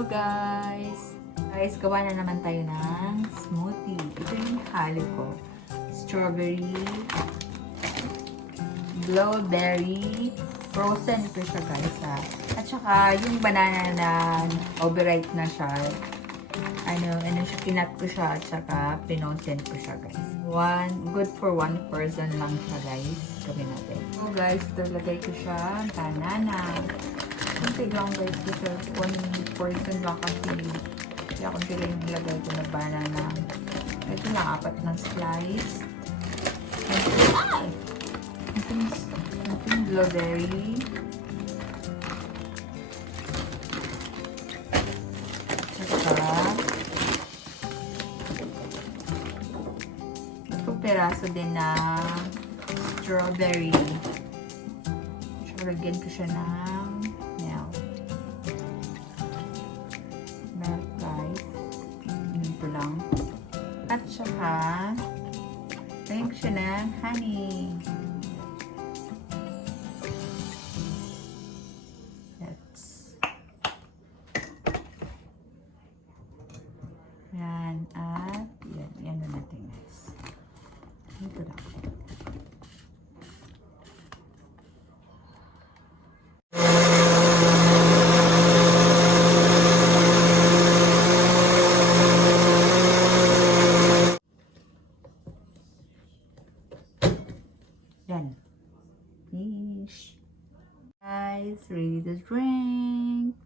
Hello guys! Guys, gawa na naman tayo ng smoothie. Ito yung halo ko. Strawberry, blueberry, frozen ito siya guys ha. At saka yung banana na overripe na siya. Kinat ko siya at saka pinosen ko siya guys. Good for one person lang siya guys. Gawin natin. So guys, ito lagay ko siya banana. Kunti lang guys kasi 1 person lang kasi. Kaya kunti lang nilagay ko na banana. Ito lang, 4 na slice. Ito yung blueberry. Saka ito peraso din na strawberry. Lagyan ko siya ng milk guys. Ito lang. At saka lagyan ko siya ng honey. Yan. At yan na natin guys. Ito lang. Yan. Fish. Guys, ready to drink.